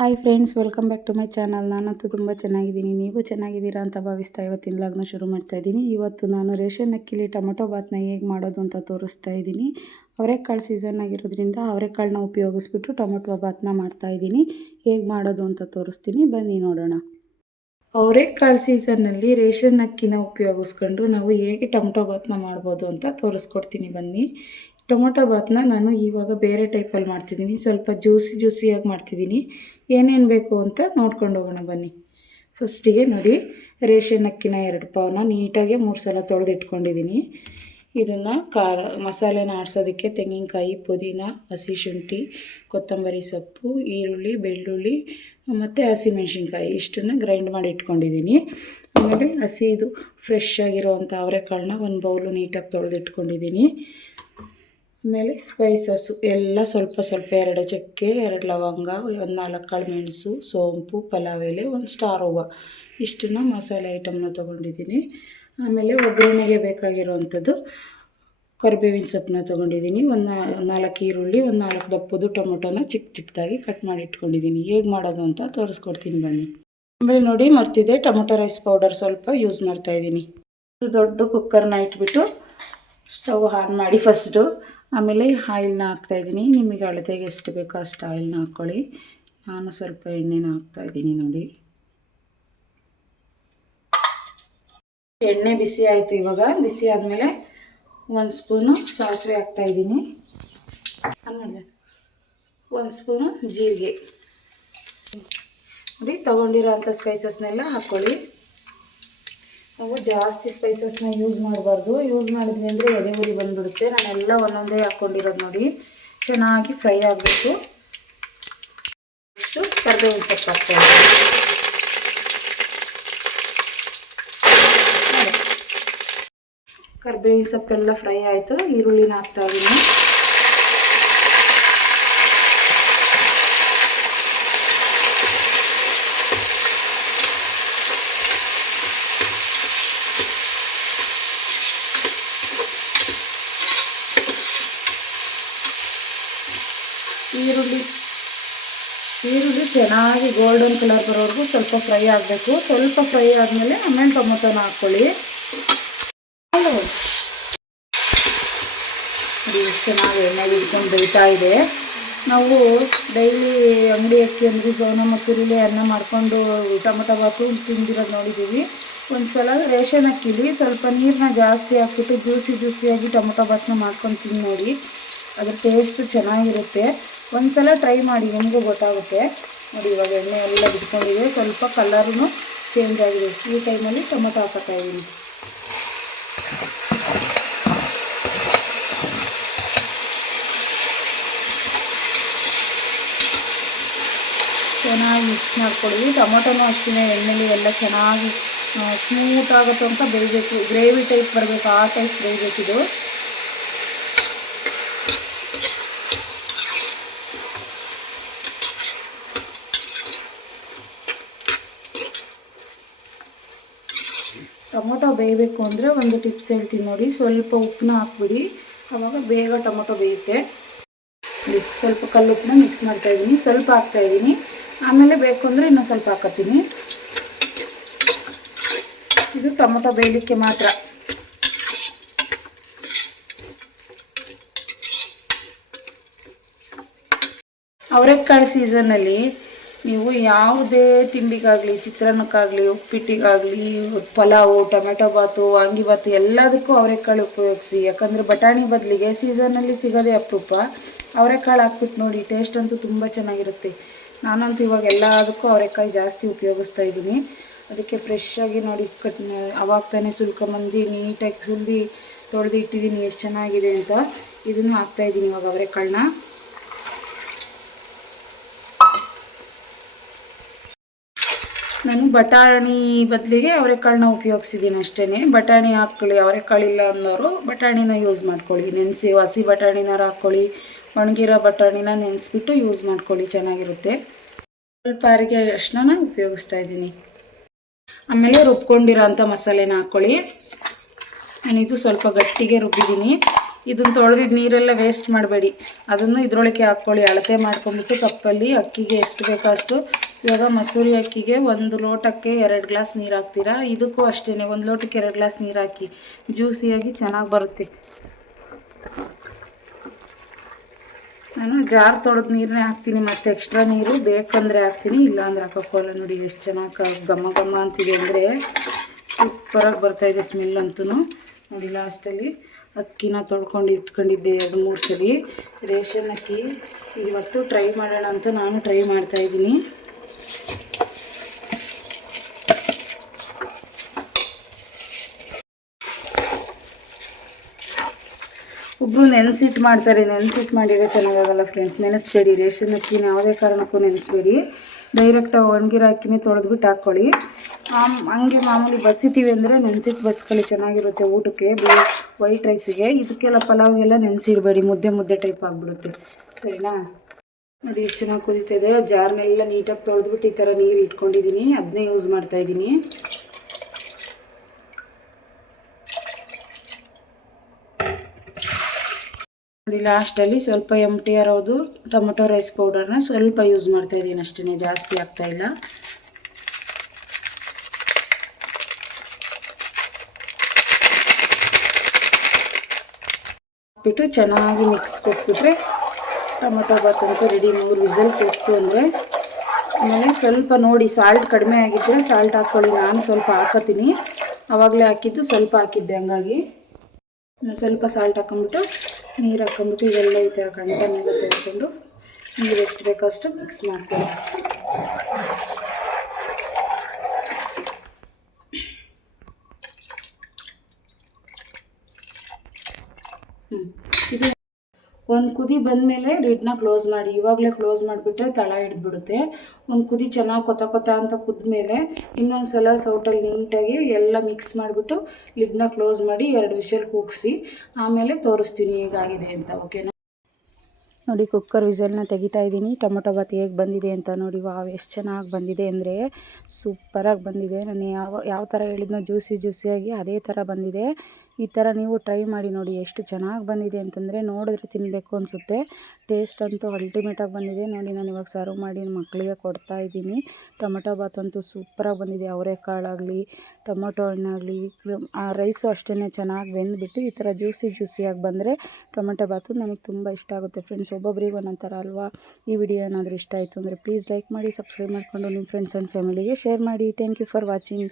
Hi friends, welcome back to my channel. ನಾನಂತೂ ತುಂಬ ಚೆನ್ನಾಗಿದ್ದೀನಿ. ನೀವು ಚೆನ್ನಾಗಿದ್ದೀರಾ ಅಂತ ಭಾವಿಸ್ತಾ ಇವತ್ತಿನ ವ್ಲಾಗ್ನ ಶುರು ಮಾಡ್ತಾ ಇದ್ದೀನಿ. ಇವತ್ತು ನಾನು ರೇಷನ್ ಅಕ್ಕಿಲಿ ಟೊಮೊಟೊ ಬಾತ್ನ ಹೇಗೆ ಮಾಡೋದು ಅಂತ ತೋರಿಸ್ತಾ ಇದ್ದೀನಿ. ಅವರೆಕಾಳು ಸೀಸನ್ ಆಗಿರೋದ್ರಿಂದ ಅವರೆಕಾಳನ್ನ ಉಪಯೋಗಿಸ್ಬಿಟ್ಟು ಟೊಮೊಟೊ ಬಾತ್ನ ಮಾಡ್ತಾಯಿದ್ದೀನಿ. ಹೇಗೆ ಮಾಡೋದು ಅಂತ ತೋರಿಸ್ತೀನಿ, ಬನ್ನಿ ನೋಡೋಣ. ಅವರೆಕಾಳು ಸೀಸನ್ನಲ್ಲಿ ರೇಷನ್ ಅಕ್ಕಿನ ಉಪಯೋಗಿಸ್ಕೊಂಡು ನಾವು ಹೇಗೆ ಟೊಮೊಟೊ ಬಾತ್ನ ಮಾಡ್ಬೋದು ಅಂತ ತೋರಿಸ್ಕೊಡ್ತೀನಿ ಬನ್ನಿ. ಟೊಮೊಟೊ ಬಾತ್ನ ನಾನು ಇವಾಗ ಬೇರೆ ಟೈಪಲ್ಲಿ ಮಾಡ್ತಿದ್ದೀನಿ. ಸ್ವಲ್ಪ ಜ್ಯೂಸಿಯಾಗಿ ಮಾಡ್ತಿದ್ದೀನಿ. ಏನೇನು ಬೇಕು ಅಂತ ನೋಡ್ಕೊಂಡು ಹೋಗೋಣ ಬನ್ನಿ. ಫಸ್ಟಿಗೆ ನೋಡಿ, ರೇಷನ್ ಅಕ್ಕಿನ 2 ಪಾವನ್ನ ನೀಟಾಗಿ 3 ಸಲ ತೊಳೆದಿಟ್ಕೊಂಡಿದ್ದೀನಿ. ಇದನ್ನು ಮಸಾಲೆನ ಆಡಿಸೋದಕ್ಕೆ ತೆಂಗಿನಕಾಯಿ, ಪುದೀನ, ಹಸಿ ಶುಂಠಿ, ಕೊತ್ತಂಬರಿ ಸೊಪ್ಪು, ಈರುಳ್ಳಿ, ಬೆಳ್ಳುಳ್ಳಿ ಮತ್ತು ಹಸಿಮೆಣ್ಸಿನ್ಕಾಯಿ ಇಷ್ಟನ್ನು ಗ್ರೈಂಡ್ ಮಾಡಿ ಇಟ್ಕೊಂಡಿದ್ದೀನಿ. ಆಮೇಲೆ ಹಸಿದು ಫ್ರೆಶ್ ಆಗಿರೋವಂಥ ಅವರೆಕಾಳನ್ನ ಒಂದು ಬೌಲು ನೀಟಾಗಿ ತೊಳೆದಿಟ್ಕೊಂಡಿದ್ದೀನಿ. ಆಮೇಲೆ ಸ್ಪೈಸಸ್ಸು ಎಲ್ಲ ಸ್ವಲ್ಪ 2 ಚಕ್ಕೆ, 2 ಲವಂಗ, 4 ಕಾಳು ಮೆಣಸು, ಸೋಂಪು, ಪಲಾವ್ ಎಲೆ, 1 ಸ್ಟಾರ್ ಹೂವು ಇಷ್ಟನ್ನು ಮಸಾಲೆ ಐಟಮ್ನ ತೊಗೊಂಡಿದ್ದೀನಿ. ಆಮೇಲೆ ಒಗ್ಗರಣೆಗೆ ಬೇಕಾಗಿರೋವಂಥದ್ದು ಕರಿಬೇವಿನ ಸೊಪ್ಪನ್ನ ತೊಗೊಂಡಿದ್ದೀನಿ. 4 ಈರುಳ್ಳಿ, 4 ದಪ್ಪದು ಟೊಮೊಟೊನ ಚಿಕ್ಕದಾಗಿ ಕಟ್ ಮಾಡಿ ಇಟ್ಕೊಂಡಿದ್ದೀನಿ. ಹೇಗೆ ಮಾಡೋದು ಅಂತ ತೋರಿಸ್ಕೊಡ್ತೀನಿ ಬನ್ನಿ. ಆಮೇಲೆ ನೋಡಿ, ಮರ್ತಿದ್ದೆ, ಟೊಮೊಟೊ ರೈಸ್ ಪೌಡರ್ ಸ್ವಲ್ಪ ಯೂಸ್ ಮಾಡ್ತಾಯಿದ್ದೀನಿ. ದೊಡ್ಡ ಕುಕ್ಕರ್ನ ಇಟ್ಬಿಟ್ಟು ಸ್ಟವ್ ಆನ್ ಮಾಡಿ ಫಸ್ಟು. ಆಮೇಲೆ ಆಯಿಲ್ನ ಹಾಕ್ತಾಯಿದ್ದೀನಿ. ನಿಮಗೆ ಅಳತೆಗೆ ಎಷ್ಟು ಬೇಕೋ ಅಷ್ಟು ಆಯಿಲ್ನ ಹಾಕ್ಕೊಳ್ಳಿ. ನಾನು ಸ್ವಲ್ಪ ಎಣ್ಣೆನ ಹಾಕ್ತಾಯಿದ್ದೀನಿ. ನೋಡಿ, ಎಣ್ಣೆ ಬಿಸಿ ಆಯಿತು. ಇವಾಗ ಬಿಸಿ ಆದಮೇಲೆ 1 ಸ್ಪೂನು ಸಾಸಿವೆ ಹಾಕ್ತಾಯಿದ್ದೀನಿ. ಆಮೇಲೆ 1 ಸ್ಪೂನು ಜೀರಿಗೆ. ನೋಡಿ, ತೊಗೊಂಡಿರೋ ಅಂಥ ಸ್ಪೈಸಸ್ನೆಲ್ಲ ಹಾಕ್ಕೊಳ್ಳಿ. ನಾವು ಜಾಸ್ತಿ ಸ್ಪೈಸಸ್ನ ಯೂಸ್ ಮಾಡಬಾರ್ದು. ಯೂಸ್ ಮಾಡಿದ್ವಿ ಅಂದರೆ ಎದೆ ಉರಿ ಬಂದುಬಿಡುತ್ತೆ. ನಾನೆಲ್ಲ ಒಂದೊಂದೇ ಹಾಕ್ಕೊಂಡಿರೋದು. ನೋಡಿ, ಚೆನ್ನಾಗಿ ಫ್ರೈ ಆಗಬೇಕು. ಇಷ್ಟು ಕರಿಬೇವಿನ ಸೊಪ್ಪು ಹಾಕ್ತಾಯಿದ್ದೀನಿ. ಕರಿಬೇವಿನ ಸೊಪ್ಪೆಲ್ಲ ಫ್ರೈ ಆಯಿತು. ಈರುಳ್ಳಿನ ಹಾಕ್ತಾಯಿದ್ದೀನಿ. ಈರುಳ್ಳಿ ಚೆನ್ನಾಗಿ ಗೋಲ್ಡನ್ ಕಲರ್ ಬರೋವರೆಗೂ ಸ್ವಲ್ಪ ಫ್ರೈ ಆಗಬೇಕು. ಸ್ವಲ್ಪ ಫ್ರೈ ಆದಮೇಲೆ ಆಮೇಲೆ ಟೊಮೊಟೊನ ಹಾಕ್ಕೊಳ್ಳಿ. ಚೆನ್ನಾಗಿ ಎಣ್ಣೆ ಹಿಡ್ಕೊಂಡು ಬೇಯ್ತಾ ಇದೆ. ನಾವು ಡೈಲಿ ಅಂಗಡಿ ಅಕ್ಕಿ ಅಂಗಡಿ ಸೋನಾ ಮಸೂರಿಲಿ ಅನ್ನ ಮಾಡಿಕೊಂಡು ಟೊಮೊಟೊ ಬಾತು ತಿಂದಿರೋದು ನೋಡಿದ್ದೀವಿ. ಒಂದು ಸಲ ರೇಷನ್ ಅಕ್ಕಿಲಿ ಸ್ವಲ್ಪ ನೀರನ್ನ ಜಾಸ್ತಿ ಹಾಕ್ಬಿಟ್ಟು ಜ್ಯೂಸಿಯಾಗಿ ಟೊಮೊಟೊ ಬಾತನ್ನ ಮಾಡ್ಕೊಂಡು ತಿಂದು ನೋಡಿ. ಅದ್ರ ಟೇಸ್ಟು ಚೆನ್ನಾಗಿರುತ್ತೆ. ಒಂದು ಸಲ ಟ್ರೈ ಮಾಡಿ, ನಿಮಗೂ ಗೊತ್ತಾಗುತ್ತೆ. ನೋಡಿ, ಇವಾಗ ಎಣ್ಣೆ ಎಲ್ಲ ಬಿಟ್ಕೊಂಡಿದೆ. ಸ್ವಲ್ಪ ಕಲರೂ ಚೇಂಜ್ ಆಗಿದೆ. ಈ ಟೈಮಲ್ಲಿ ಟೊಮೊಟೊ ಹಾಕ್ತಾಯಿದ್ದೀನಿ. ಚೆನ್ನಾಗಿ ಮಿಕ್ಸ್ ಮಾಡ್ಕೊಳ್ಳಿ. ಟೊಮೊಟೊನೂ ಅಷ್ಟೇ ಎಣ್ಣೆಲಿ ಎಲ್ಲ ಚೆನ್ನಾಗಿ ಸ್ಮೂತ್ ಆಗುತ್ತೆ ಅಂತ ಬೇಯಬೇಕು. ಗ್ರೇವಿ ಟೈಪ್ ಬರಬೇಕು, ಆ ಟೈಪ್ ಬೇಯಬೇಕಿದು. ಟೊಮೊಟೊ ಬೇಯಬೇಕು ಅಂದರೆ ಒಂದು ಟಿಪ್ಸ್ ಹೇಳ್ತೀನಿ ನೋಡಿ. ಸ್ವಲ್ಪ ಉಪ್ಪನ್ನ ಹಾಕ್ಬಿಡಿ, ಆವಾಗ ಬೇಗ ಟೊಮೊಟೊ ಬೇಯುತ್ತೆ. ಸ್ವಲ್ಪ ಕಲ್ಲುಪ್ಪನ್ನ ಮಿಕ್ಸ್ ಮಾಡ್ತಾಯಿದ್ದೀನಿ. ಸ್ವಲ್ಪ ಹಾಕ್ತಾಯಿದ್ದೀನಿ. ಆಮೇಲೆ ಬೇಕು ಅಂದರೆ ಇನ್ನೂ ಸ್ವಲ್ಪ ಹಾಕತ್ತೀನಿ. ಇದು ಟೊಮೊಟೊ ಬೇಯಲಿಕ್ಕೆ ಮಾತ್ರ. ಅವರೆಕಾಳು ಸೀಸನ್ನಲ್ಲಿ ನೀವು ಯಾವುದೇ ತಿಂಡಿಗಾಗಲಿ, ಚಿತ್ರಾನ್ನಕ್ಕಾಗಲಿ, ಉಪ್ಪಿಟ್ಟಿಗಾಗಲಿ, ಪಲಾವು, ಟೊಮೆಟೊ ಬಾತು, ವಾಂಗಿಬಾತು ಎಲ್ಲದಕ್ಕೂ ಅವರೆಕಾಳು ಉಪಯೋಗಿಸಿ. ಯಾಕಂದರೆ ಬಟಾಣಿ ಬದಲಿಗೆ ಸೀಸನ್ನಲ್ಲಿ ಸಿಗೋದೇ ಅಪರೂಪ. ಅವರೆಕಾಳು ಹಾಕ್ಬಿಟ್ಟು ನೋಡಿ, ಟೇಸ್ಟ್ ಅಂತೂ ತುಂಬ ಚೆನ್ನಾಗಿರುತ್ತೆ. ನಾನಂತೂ ಇವಾಗ ಎಲ್ಲದಕ್ಕೂ ಅವರೆಕಾಯಿ ಜಾಸ್ತಿ ಉಪಯೋಗಿಸ್ತಾ ಇದ್ದೀನಿ. ಅದಕ್ಕೆ ಫ್ರೆಶ್ಶಾಗಿ ನೋಡಿ ಅವಾಗ ತಾನೇ ಸುಲ್ಕೊಂಬಂದು ನೀಟಾಗಿ ಸುಲಿದು ತೊಳೆದು ಇಟ್ಟಿದ್ದೀನಿ. ಎಷ್ಟು ಚೆನ್ನಾಗಿದೆ ಅಂತ. ಇದನ್ನು ಹಾಕ್ತಾಯಿದ್ದೀನಿ ಇವಾಗ ಅವರೆಕಾಳನ್ನ. ನಾನು ಬಟಾಣಿ ಬದಲಿಗೆ ಅವರೆಕಾಳನ್ನ ಉಪಯೋಗಿಸಿದ್ದೀನಿ ಅಷ್ಟೇ. ಬಟಾಣಿ ಹಾಕ್ಕೊಳ್ಳಿ, ಅವರೆಕಾಳಿಲ್ಲ ಅನ್ನೋರು ಬಟಾಣಿನ ಯೂಸ್ ಮಾಡ್ಕೊಳ್ಳಿ. ನೆನೆಸಿ ಹಸಿ ಬಟಾಣಿನಾರು ಹಾಕ್ಕೊಳ್ಳಿ. ಒಣಗಿರೋ ಬಟಾಣಿನ ನೆನೆಸ್ಬಿಟ್ಟು ಯೂಸ್ ಮಾಡ್ಕೊಳ್ಳಿ, ಚೆನ್ನಾಗಿರುತ್ತೆ. ಸ್ವಲ್ಪ ಅರಿಶಿನ ಉಪಯೋಗಿಸ್ತಾ ಇದ್ದೀನಿ. ಆಮೇಲೆ ರುಬ್ಕೊಂಡಿರೋ ಅಂಥ ಮಸಾಲೆನ ಹಾಕ್ಕೊಳ್ಳಿ. ನಾನಿದು ಸ್ವಲ್ಪ ಗಟ್ಟಿಗೆ ರುಬ್ಬಿದ್ದೀನಿ. ಇದನ್ನು ತೊಳೆದಿದ್ದು ನೀರೆಲ್ಲ ವೇಸ್ಟ್ ಮಾಡಬೇಡಿ, ಅದನ್ನು ಇದರೊಳಗೆ ಹಾಕ್ಕೊಳ್ಳಿ. ಅಳತೆ ಮಾಡ್ಕೊಂಬಿಟ್ಟು ಕಪ್ಪಲ್ಲಿ ಅಕ್ಕಿಗೆ ಎಷ್ಟು ಬೇಕೋ ಅಷ್ಟು. ಇವಾಗ ಮಸೂರಿ ಅಕ್ಕಿಗೆ 1 ಲೋಟಕ್ಕೆ 2 ಗ್ಲಾಸ್ ನೀರು ಹಾಕ್ತೀರಾ. ಇದಕ್ಕೂ ಅಷ್ಟೇ 1 ಲೋಟಕ್ಕೆ 2 ಗ್ಲಾಸ್ ನೀರು ಹಾಕಿ, ಜ್ಯೂಸಿಯಾಗಿ ಚೆನ್ನಾಗಿ ಬರುತ್ತೆ. ನಾನು ಜಾರ್ ತೊಳೆದು ನೀರನ್ನೇ ಹಾಕ್ತೀನಿ, ಮತ್ತು ಎಕ್ಸ್ಟ್ರಾ ನೀರು ಬೇಕಂದರೆ ಹಾಕ್ತೀನಿ, ಇಲ್ಲಾಂದ್ರೆ ಹಾಕೋಕ್ಕಲ್ಲ. ನೋಡಿ ಎಷ್ಟು ಚೆನ್ನಾಗಿ ಘಮ ಘಮ ಅಂತಿದೆ ಅಂದರೆ, ಸೂಪರಾಗಿ ಬರ್ತಾಯಿದೆ ಸ್ಮೆಲ್ ಅಂತೂ. ನೋಡಿ ಲಾಸ್ಟಲ್ಲಿ ಅಕ್ಕಿನ ತೊಳ್ಕೊಂಡು ಇಟ್ಕೊಂಡಿದ್ದೆ 2-3 ಸಲ. ರೇಷನ್ ಅಕ್ಕಿ ಇವತ್ತು ಟ್ರೈ ಮಾಡೋಣ ಅಂತ ನಾನು ಟ್ರೈ ಮಾಡ್ತಾಯಿದ್ದೀನಿ. ಒಬ್ಬರು ನೆನೆಸಿಟ್ಟು ಮಾಡ್ತಾರೆ, ನೆನೆಸಿಟ್ಟು ಮಾಡಿದರೆ ಚೆನ್ನಾಗಾಗಲ್ಲ ಫ್ರೆಂಡ್ಸ್. ನೆನೆಸ್ಬೇಡಿ, ರೇಷನ್ ಅಕ್ಕಿನ ಯಾವುದೇ ಕಾರಣಕ್ಕೂ ನೆನೆಸ್ಬೇಡಿ. ಡೈರೆಕ್ಟಾಗಿ ಒಣಗಿರೋ ಅಕ್ಕಿನೇ ತೊಳೆದ್ಬಿಟ್ಟು ಹಾಕ್ಕೊಳ್ಳಿ. ಹಂಗೆ ಮಾಮೂಲಿ ಬಸಿತೀವಿ ಅಂದರೆ ನೆನೆಸಿಟ್ಟು ಬಸ್ಕೊಳ್ಳಿ, ಚೆನ್ನಾಗಿರುತ್ತೆ ಊಟಕ್ಕೆ. ವೈಟ್ ರೈಸಿಗೆ ಇದಕ್ಕೆಲ್ಲ ಪಲಾವ್ಗೆಲ್ಲ ನೆನೆಸಿಡಬೇಡಿ, ಮುದ್ದೆ ಟೈಪ್ ಆಗಿಬಿಡುತ್ತೆ. ಸರಿನಾ? ನೋಡಿ ಎಷ್ಟು ಚೆನ್ನಾಗಿ ಕುದೀತಿದೆ. ಜಾರ್ನೆಲ್ಲ ನೀಟಾಗಿ ತೊಳೆದ್ಬಿಟ್ಟು ಈ ಥರ ನೀರು ಇಟ್ಕೊಂಡಿದ್ದೀನಿ, ಅದನ್ನೇ ಯೂಸ್ ಮಾಡ್ತಾಯಿದ್ದೀನಿ. ನೋಡಿ ಲಾಸ್ಟಲ್ಲಿ ಸ್ವಲ್ಪ MTR ಹೌದು ಟೊಮೊಟೊ ರೈಸ್ ಪೌಡರ್ನ ಸ್ವಲ್ಪ ಯೂಸ್ ಮಾಡ್ತಾಯಿದ್ದೀನಿ ಅಷ್ಟೇ, ಜಾಸ್ತಿ ಆಗ್ತಾಯಿಲ್ಲ. ಬಿಟ್ಟು ಚೆನ್ನಾಗಿ ಮಿಕ್ಸ್ ಕೊಟ್ಬಿಟ್ರೆ ಟೊಮೊಟೊ ಬಾತ್ ಅಂತೂ ರೆಡಿ. 3 ವಿಸಲ್ ಕೊಟ್ಟು ಅಂದರೆ ಆಮೇಲೆ ಸ್ವಲ್ಪ ನೋಡಿ ಸಾಲ್ಟ್ ಕಡಿಮೆ ಆಗಿದ್ದರೆ ಸಾಲ್ಟ್ ಹಾಕ್ಕೊಳ್ಳಿ. ನಾನು ಸ್ವಲ್ಪ ಹಾಕತ್ತೀನಿ, ಆವಾಗಲೇ ಹಾಕಿದ್ದು ಸ್ವಲ್ಪ ಹಾಕಿದ್ದೆ, ಹಂಗಾಗಿ ಸ್ವಲ್ಪ ಸಾಲ್ಟ್ ಹಾಕ್ಕೊಂಬಿಟ್ಟು ನೀರು ಹಾಕ್ಕೊಂಬಿಟ್ಟು ಇದೆಲ್ಲ ಈ ಥರ ಕಂಟನ್ನೆಲ್ಲ ತೆಗೆದುಕೊಂಡು ನೀರು ಎಷ್ಟು ಬೇಕೋ ಅಷ್ಟು ಮಿಕ್ಸ್ ಮಾಡ್ಕೊಳ್ಳಿ. ಇದು ಒಂದು ಕುದಿ ಬಂದಮೇಲೆ ಲಿಡ್ನ ಕ್ಲೋಸ್ ಮಾಡಿ. ಇವಾಗಲೇ ಕ್ಲೋಸ್ ಮಾಡಿಬಿಟ್ರೆ ತಳ ಹಿಡಿದ್ಬಿಡುತ್ತೆ. ಒಂದು ಕುದಿ ಚೆನ್ನಾಗಿ ಕೊತ ಅಂತ ಕುದ್ಮೇಲೆ ಇನ್ನೊಂದು ಸಲ ಸೌಟಲ್ಲಿ ನೀಟಾಗಿ ಎಲ್ಲ ಮಿಕ್ಸ್ ಮಾಡಿಬಿಟ್ಟು ಲಿಡ್ನ ಕ್ಲೋಸ್ ಮಾಡಿ 2 ವಿಷಲ್ ಕೂಗಿಸಿ ಆಮೇಲೆ ತೋರಿಸ್ತೀನಿ ಹೇಗಾಗಿದೆ ಅಂತ. ಓಕೆನಾ? ನೋಡಿ ಕುಕ್ಕರ್ ವಿಸಲ್ನ ತೆಗಿತಾ ಇದ್ದೀನಿ. ಟೊಮೊಟೊ ಬಾತ್ ಹೇಗೆ ಬಂದಿದೆ ಅಂತ ನೋಡಿ. ವಾವ್, ಎಷ್ಟು ಚೆನ್ನಾಗಿ ಬಂದಿದೆ ಅಂದರೆ ಸೂಪರಾಗಿ ಬಂದಿದೆ. ನಾನು ಯಾವ ಥರ ಹೇಳಿದ್ನೋ ಜ್ಯೂಸಿಯಾಗಿ ಅದೇ ಥರ ಬಂದಿದೆ. ಈ ಥರ ನೀವು ಟ್ರೈ ಮಾಡಿ ನೋಡಿ, ಎಷ್ಟು ಚೆನ್ನಾಗಿ ಬಂದಿದೆ ಅಂತಂದರೆ ನೋಡಿದ್ರೆ ತಿನ್ನಬೇಕು ಅನಿಸುತ್ತೆ. ಟೇಸ್ಟ್ ಅಂತೂ ಅಲ್ಟಿಮೇಟಾಗಿ ಬಂದಿದೆ. ನೋಡಿ ನಾನು ಇವಾಗ ಸರ್ವ್ ಮಾಡಿ ಮಕ್ಕಳಿಗೆ ಕೊಡ್ತಾ ಇದ್ದೀನಿ. ಟೊಮೊಟೊ ಬಾತ್ ಅಂತೂ ಸೂಪರಾಗಿ ಬಂದಿದೆ. ಅವರೆಕಾಳಾಗಲಿ ಟೊಮೊಟೊ ಹಣ್ಣಾಗಲಿ ಆ ರೈಸು ಅಷ್ಟೇ ಚೆನ್ನಾಗಿ ಬೆಂದುಬಿಟ್ಟು ಈ ಥರ ಜ್ಯೂಸಿಯಾಗಿ ಬಂದರೆ ಟೊಮೊಟೊ ಬಾತು ನನಗೆ ತುಂಬ ಇಷ್ಟ ಆಗುತ್ತೆ ಫ್ರೆಂಡ್ಸ್. ಒಬ್ಬೊಬ್ರಿಗೆ ಒಂದೊಂದು ಥರ ಅಲ್ವಾ. ಈ ವಿಡಿಯೋ ಏನಾದರೂ ಇಷ್ಟ ಆಯಿತು ಅಂದರೆ ಪ್ಲೀಸ್ ಲೈಕ್ ಮಾಡಿ, ಸಬ್ಸ್ಕ್ರೈಬ್ ಮಾಡಿಕೊಂಡು ನಿಮ್ಮ ಫ್ರೆಂಡ್ಸ್ ಆ್ಯಂಡ್ ಫ್ಯಾಮಿಲಿಗೆ ಶೇರ್ ಮಾಡಿ. Thank you for watching.